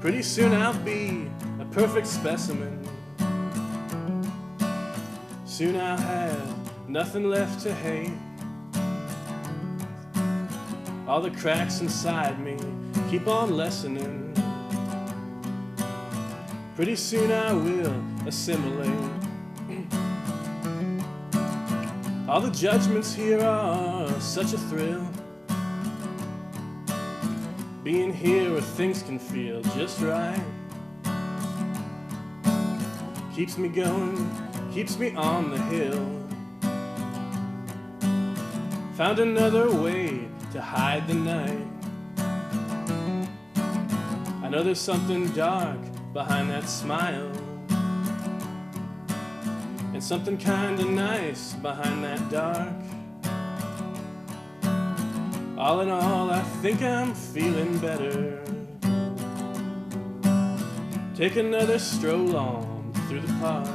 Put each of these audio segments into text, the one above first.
Pretty soon I'll be a perfect specimen. Soon I'll have nothing left to hate. All the cracks inside me keep on lessening. Pretty soon I will assimilate. All the judgments here are such a thrill. Being here where things can feel just right keeps me going, keeps me on the hill. Found another way to hide the night. I know there's something dark behind that smile, and something kinda nice behind that dark. All in all, I think I'm feeling better. Take another stroll on through the park.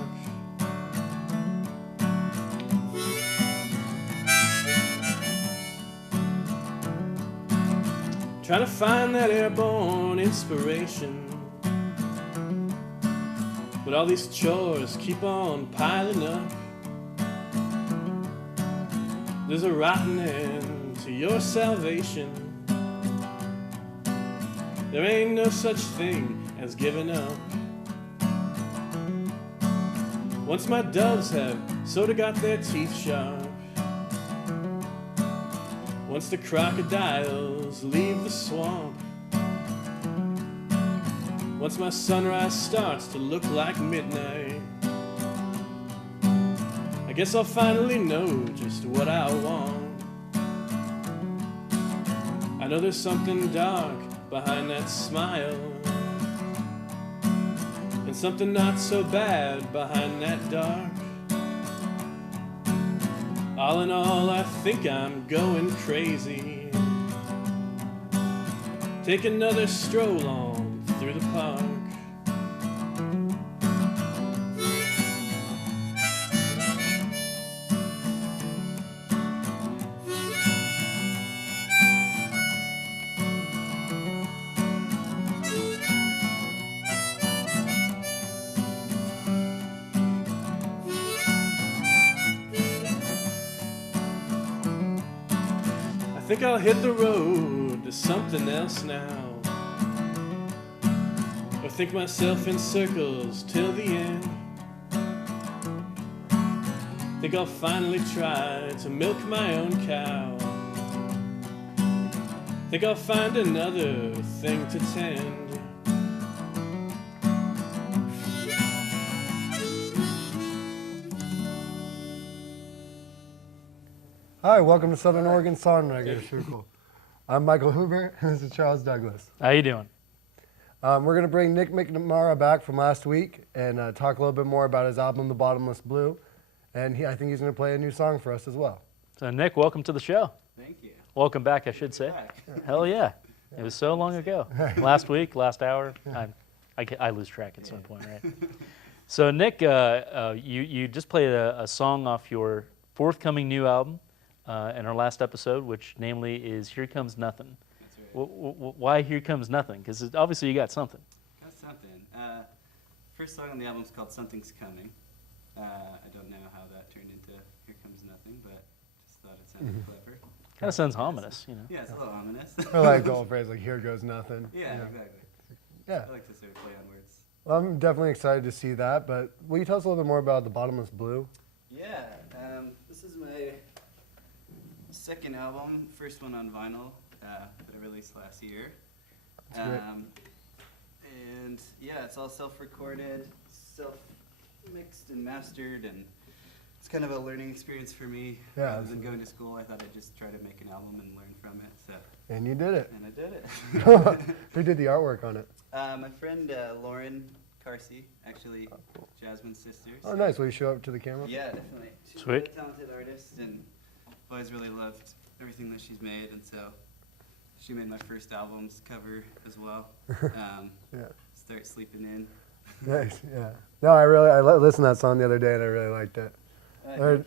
Trying to find that airborne inspiration, but all these chores keep on piling up. There's a rotten end to your salvation. There ain't no such thing as giving up. Once my doves have sorta got their teeth sharp, once the crocodiles leave the swamp, once my sunrise starts to look like midnight, I guess I'll finally know just what I want. I know there's something dark behind that smile, and something not so bad behind that dark. All in all, I think I'm going crazy. Take another stroll on through the park. I think I'll hit the road to something else now, or think myself in circles till the end. Think I'll finally try to milk my own cow. Think I'll find another thing to tend. Hi, welcome to Southern Oregon Songwriters Circle. I'm Michael Hoover, and this is Charles Douglas. How you doing? We're going to bring Nic Mcnamara back from last week and talk a little bit more about his album, The Bottomless Blue. And I think he's going to play a new song for us as well. So Nic, welcome to the show. Thank you. Welcome back, I should say. Hell yeah. It was so long ago. Last week, last hour. I lose track at some point, right? So Nic, you just played a song off your forthcoming new album in our last episode, which namely is Here Comes Nothing. That's right. Why Here Comes Nothing? Because obviously you got something. Got something. First song on the album is called Something's Coming. I don't know how that turned into Here Comes Nothing, but just thought it sounded clever. Kind of sounds ominous, you know. Yeah, it's a little ominous. I like the old phrase, like, here goes nothing. Yeah, You know? exactly. Yeah. I like to sort of play on words. Well, I'm definitely excited to see that, but will you tell us a little bit more about The Bottomless Blue? Yeah, this is my second album, first one on vinyl that I released last year. That's great. And yeah, it's all self-recorded, self-mixed and mastered, and it's kind of a learning experience for me. Yeah, Rather than absolutely. going to school, I thought I'd just try to make an album and learn from it. So, And you did it. and I did it. Who did the artwork on it? My friend Lauren Carsey, actually Jasmine's sister. Oh, nice. Will you show up to the camera? Yeah, definitely. She's a Sweet. really talented artist, and I've always really loved everything that she's made, and so she made my first album's cover as well. Yeah. Start Sleeping In. Nice, yeah. No, I listened to that song the other day and I really liked it.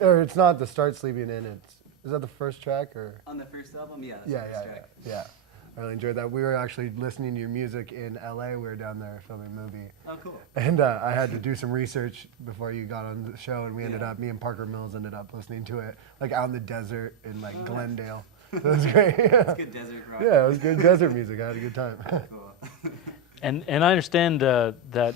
Or it's not the Start Sleeping In, is that the first track or? On the first album, yeah. That's Yeah, the yeah, first track. yeah. I really enjoyed that. We were actually listening to your music in LA. We were down there filming a movie. Oh, cool. And I had to do some research before you got on the show, and we ended Yeah. up, me and Parker Mills ended up listening to it, like out in the desert in like Oh, nice. Glendale. So it was great. It's good desert rock. Yeah, it was good desert music. I had a good time. Cool. And I understand that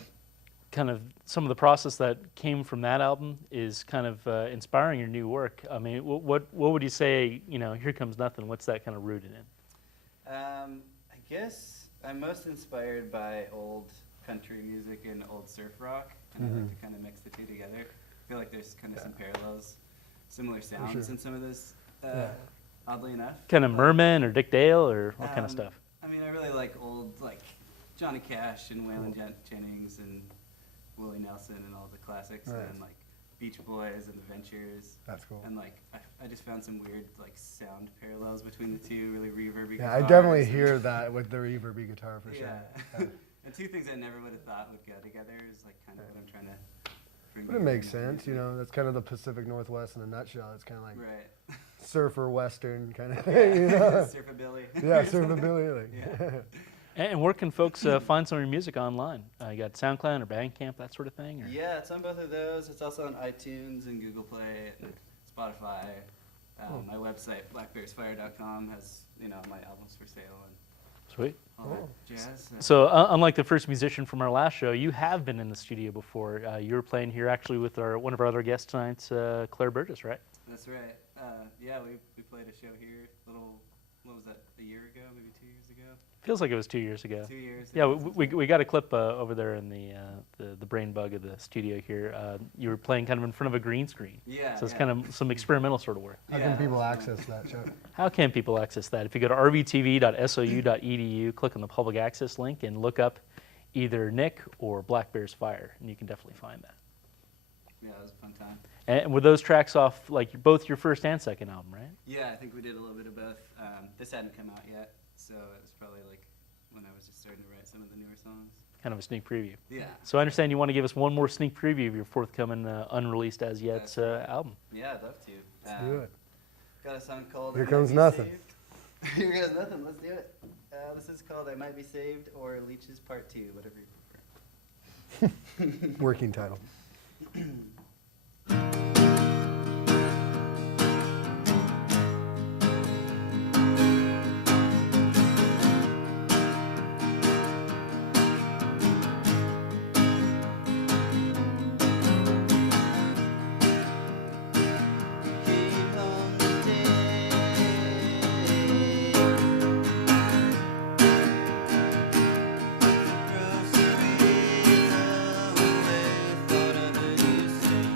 kind of some of the process that came from that album is kind of inspiring your new work. I mean, what would you say? You know, Here Comes Nothing. What's that kind of rooted in? I guess I'm most inspired by old country music and old surf rock, and I like to kind of mix the two together. I feel like there's kind of some parallels, similar sounds sure. in some of this, oddly enough. Kind of Merman or Dick Dale or what kind of stuff? I mean, I really like old, like Johnny Cash and Waylon Jennings and Willie Nelson and all the classics, Nice. and like Beach Boys and the Ventures. That's cool. And like, I just found some weird like sound parallels between the two, really reverby Yeah, I guitars definitely and- hear that with the reverby guitar for sure. Yeah. And two things I never would have thought would go together is like kind of what I'm trying to bring. But it together makes in the sense, you music. know, that's kind of the Pacific Northwest in a nutshell. It's kind of like Right. surfer Western kind of thing, you know? Surfabilly. Yeah, surfability. Like. Yeah. And where can folks find some of your music online? You got SoundCloud or Bandcamp, that sort of thing? Or? Yeah, it's on both of those. It's also on iTunes and Google Play and Spotify. My website, blackbearsfire.com, has my albums for sale and Sweet. all that jazz. So unlike the first musician from our last show, you have been in the studio before. You were playing here actually with one of our other guests tonight, Claire Burgess, right? That's right. Yeah, we played a show here what was that, a year ago, maybe 2 years ago? Feels like it was 2 years ago. 2 years. Yeah, we got a clip over there in the brain bug of the studio here. You were playing kind of in front of a green screen. Yeah. So it's yeah. kind of some experimental sort of work. How Yeah, can that people was fun. access that show? How can people access that? If you go to rvtv.sou.edu, click on the public access link and look up either Nic or Black Bear's Fire, and you can definitely find that. Yeah, it was a fun time. And were those tracks off like both your first and second album, right? Yeah, I think we did a little bit of both. This hadn't come out yet, so it was probably like when I was just starting to write some of the newer songs. Kind of a sneak preview. Yeah. So I understand you want to give us one more sneak preview of your forthcoming unreleased as yet That's right. album. Yeah, I'd love to. Let's do it. Got a song called Here I Might Comes Be Nothing. Saved. Here Comes Nothing. Let's do it. This is called I Might Be Saved or Leeches Part 2, whatever you prefer. Working title. Came home today. Groceries away, thought I heard you say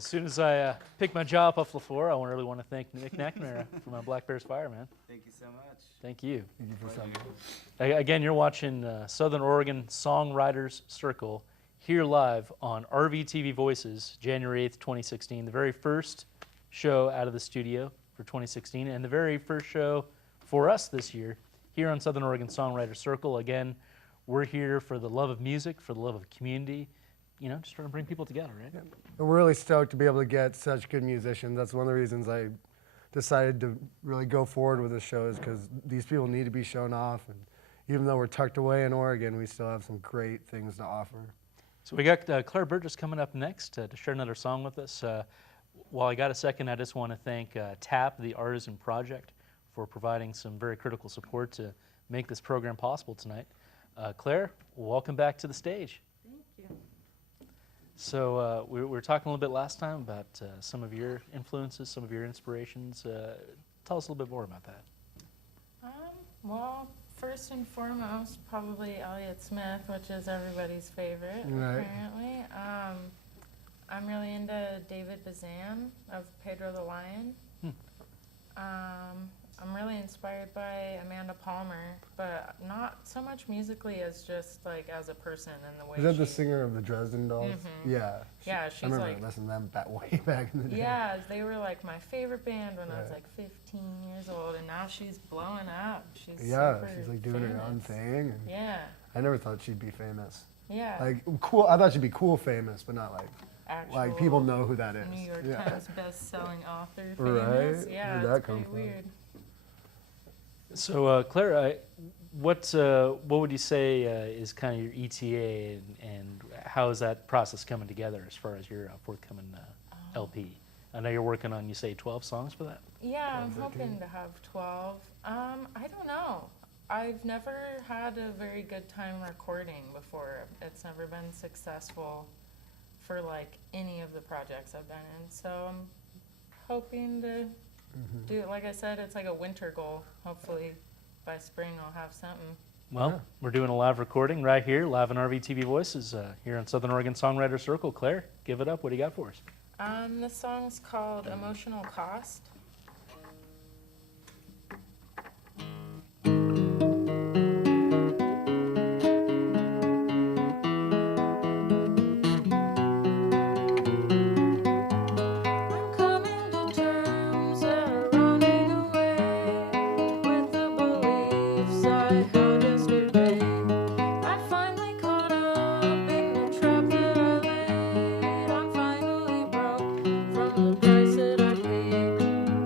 As soon as I pick my jaw up off the floor, I really want to thank Nic Mcnamara from Black Bear's Fire, man. Thank you so much. Thank you. Thank you for Pleasure. something. Again, you're watching Southern Oregon Songwriters Circle here live on RVTV Voices, January 8th, 2016. The very first show out of the studio for 2016 and the very first show for us this year here on Southern Oregon Songwriters Circle. Again, we're here for the love of music, for the love of community, you know, just trying to bring people together, right? And we're really stoked to be able to get such good musicians. That's one of the reasons I decided to really go forward with this show, is because these people need to be shown off. And even though we're tucked away in Oregon, we still have some great things to offer. So we got Claire Burgess coming up next to share another song with us. While I got a second, I just want to thank TAP, the Artisan Project, for providing some very critical support to make this program possible tonight. Claire, welcome back to the stage. Thank you. So we were talking a little bit last time about some of your influences, some of your inspirations. Tell us a little bit more about that. Well, first and foremost, probably Elliott Smith, which is everybody's favorite, Right. apparently. I'm really into David Bazan of Pedro the Lion. I'm really inspired by Amanda Palmer, but not so much musically as just like as a person and the way Is that the she- singer of the Dresden Dolls? Yeah. Yeah, I she's remember like, listening to them way back in the day. yeah, they were like my favorite band when I was Right. like 15 years old, and now she's blowing up. She's Yeah, super she's like doing her own famous. thing. And Yeah, I never thought she'd be famous. yeah. Like cool. I thought she'd be cool famous, but not like Actual people know who that is. New York Yeah. Times best-selling author Right? famous. Yeah, Where'd that it's come pretty from? weird. So Claire, what would you say is kind of your ETA, and how is that process coming together as far as your forthcoming LP? I know you're working on, you say, 12 songs for that? Yeah, I'm 13. hoping to have 12. I don't know. I've never had a very good time recording before. It's never been successful for like any of the projects I've been in. So I'm hoping to do it. Like I said, it's like a winter goal. Hopefully by spring I'll have something. Well, Yeah. we're doing a live recording right here, live on RVTV Voices here on Southern Oregon Songwriter Circle. Claire, give it up. What do you got for us? This song's called Emotional Cost. I'm coming to terms and running away with the beliefs I held yesterday. I finally caught up in the trap that I laid. I'm finally broke from the price that I paid.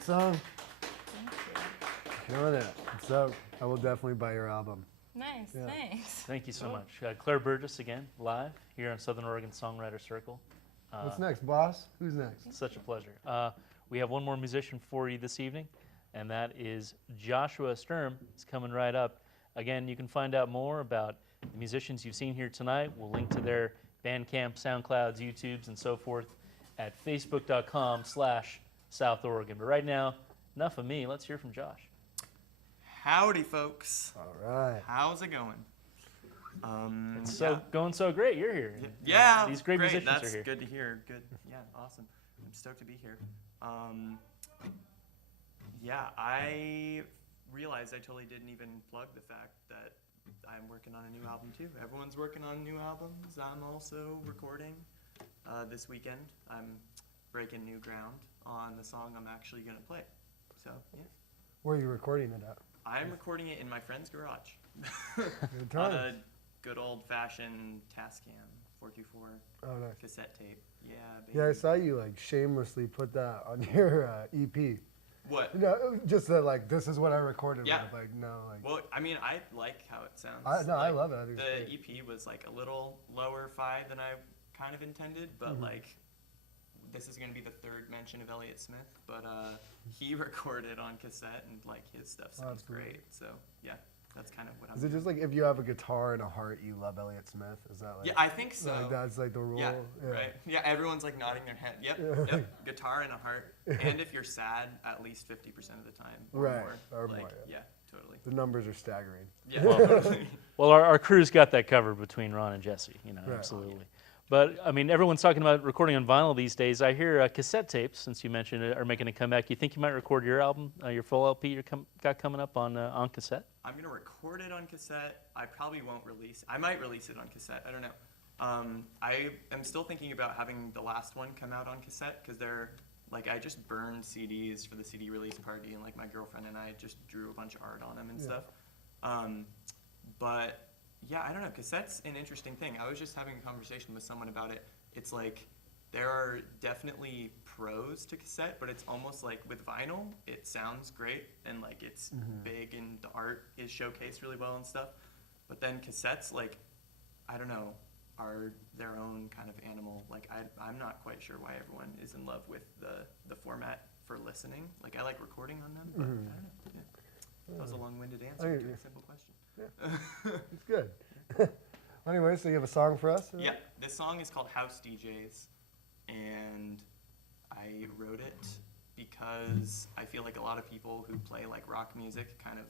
Great song. Thank you. Killing it. So I will definitely buy your album. Nice, Yeah. thanks. Thank you so much. Claire Burgess again, live here on Southern Oregon Songwriter Circle. What's next, boss? Who's next? Such a pleasure. We have one more musician for you this evening, and that is Joshua Stirm. He's coming right up. Again, you can find out more about the musicians you've seen here tonight. We'll link to their Bandcamp, SoundClouds, YouTubes, and so forth at facebook.com/South Oregon. But right now, enough of me. Let's hear from Josh. Howdy, folks. All right. How's it going? It's going so great. You're here. Yeah, These great musicians That's are here. good to hear. Good. Yeah, awesome. I'm stoked to be here. Yeah, I realized I totally didn't even plug the fact that I'm working on a new album too. Everyone's working on new albums. I'm also recording this weekend. I'm breaking new ground on the song I'm actually gonna play. So yeah. Where are you recording it at? I'm recording it in my friend's garage. Good On times. a good old-fashioned Tascam 424 Oh, nice. cassette tape. Yeah, baby. Yeah, I saw you like shamelessly put that on your EP. What? No, just that like this is what I recorded Yeah. with. Like no, like Well, I mean, I like how it sounds. I Like, love it. I think the it's great. EP was like a little lower fi than I kind of intended, but Mm-hmm. like this is gonna be the third mention of Elliott Smith, but he recorded on cassette and like his stuff sounds Absolutely. great. So yeah, that's kind of what I'm. Is it just like if you have a guitar and a heart, you love Elliott Smith? Is that like Yeah, I think so. like that's like the rule? Yeah, right. Yeah, everyone's like nodding their head. Yep, Yeah. yep. Guitar and a heart. And if you're sad, at least 50% of the time. Or Right, More. or like, more, yeah, totally. The numbers are staggering. Yeah. Well, our crew's got that covered between Ron and Jesse, Right. absolutely. But, I mean, everyone's talking about recording on vinyl these days. I hear cassette tapes, since you mentioned it, are making a comeback. You think you might record your album, your full LP you got coming up on cassette? I'm gonna record it on cassette. I probably won't release. I might release it on cassette. I don't know. I am still thinking about having the last one come out on cassette because they're like I just burned CDs for the CD release party, and like my girlfriend and I just drew a bunch of art on them and stuff. But yeah, I don't know. Cassette's an interesting thing. I was just having a conversation with someone about it. It's like there are definitely pros to cassette, but it's almost like with vinyl, it sounds great and like it's big and the art is showcased really well and stuff. But then cassettes, like, I don't know, are their own kind of animal. Like I'm not quite sure why everyone is in love with the format for listening. Like I like recording on them, but I don't know. Yeah. That was a long-winded answer to a simple question. It's good. Anyway, so you have a song for us? Yeah, this song is called House DJs, and I wrote it because I feel like a lot of people who play like rock music kind of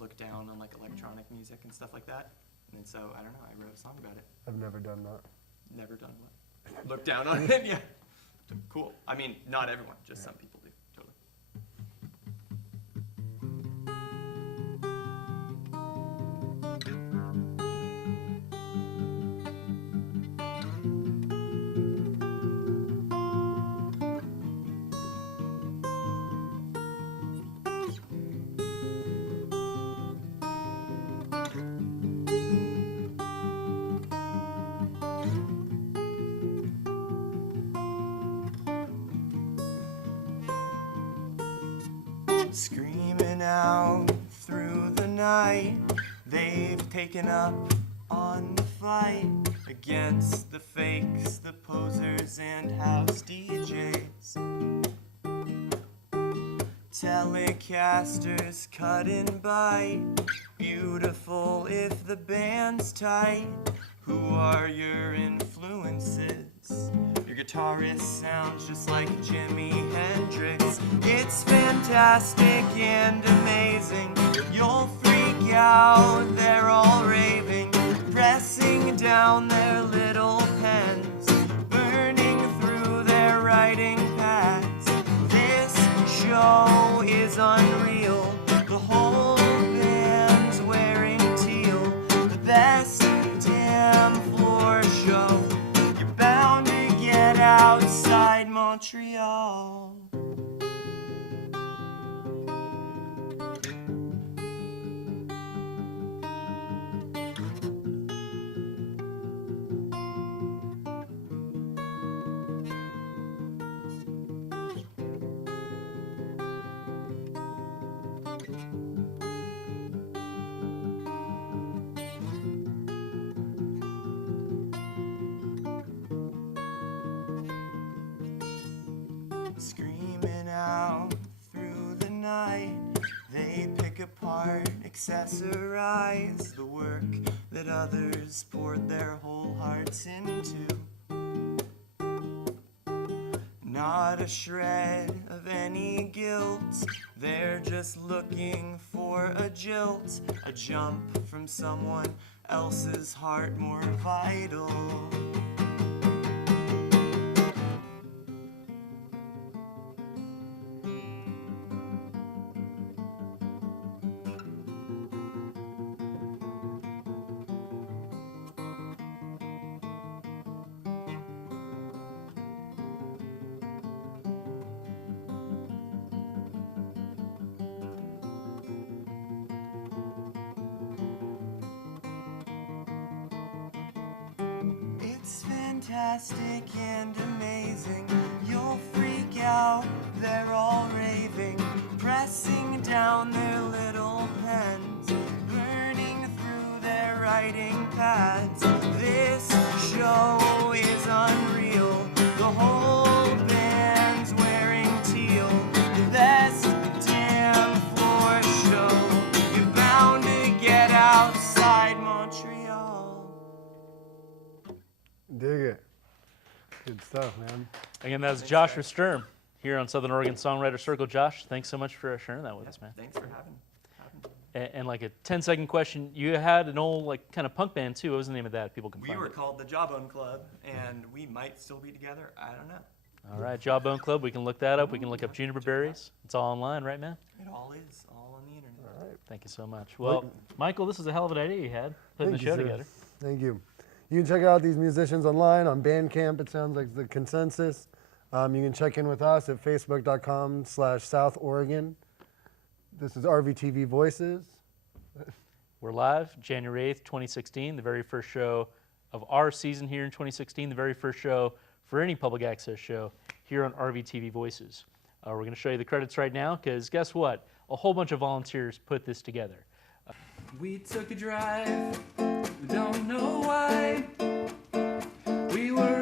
look down on like electronic music and stuff like that. And so, I don't know, I wrote a song about it. I've never done that. Never done what? Look down on it? Yeah. Cool. I mean, not everyone, just some people do. Totally. Screaming out through the night, they've taken up on the fight against the fakes, the posers, and house DJs. Telecasters cut and bite, beautiful if the band's tight. Who are your influences? Your guitarist sounds just like Jimi Hendrix. It's fantastic and amazing. You'll freak out, they're all raving, pressing down their little pens, burning through their writing pads. This show is unreal. The whole band's wearing teal. The best damn floor show. You're bound to get outside Montreal. screaming out through the night. They pick apart, accessorize the work that others poured their whole hearts into. Not a shred of any guilt, they're just looking for a jilt, a jump from someone else's heart more vital. It's fantastic and amazing. You'll freak out, they're all raving, pressing down their little pens, burning through their writing pads. This show is unreal. The whole band's wearing teal. The best damn floor show. You're bound to get outside Montreal. Dig it. Good stuff, man. Again, that's Joshua Stirm here on Southern Oregon Songwriter Circle. Josh, thanks so much for sharing that with us, man. Thanks for having me. And like a 10-second question, you had an old like kind of punk band too. What was the name of that? If people can We find were it. called the Jawbone Club, and we might still be together. I don't know. All right, Jawbone Club. We can look that up. We can look up Juniper Berries. It's all online, right, man? It all is all on the internet. Thank you so much. Well, Michael, this is a hell of an idea you had putting the Thank you, show sir. together. Thank you. You can check out these musicians online on Bandcamp. It sounds like the consensus. You can check in with us at facebook.com/South Oregon. This is RVTV Voices. We're live January 8th, 2016, the very first show of our season here in 2016, the very first show for any public access show here on RVTV Voices. We're going to show you the credits right now because guess what? A whole bunch of volunteers put this together. We took a drive, we don't know why. We were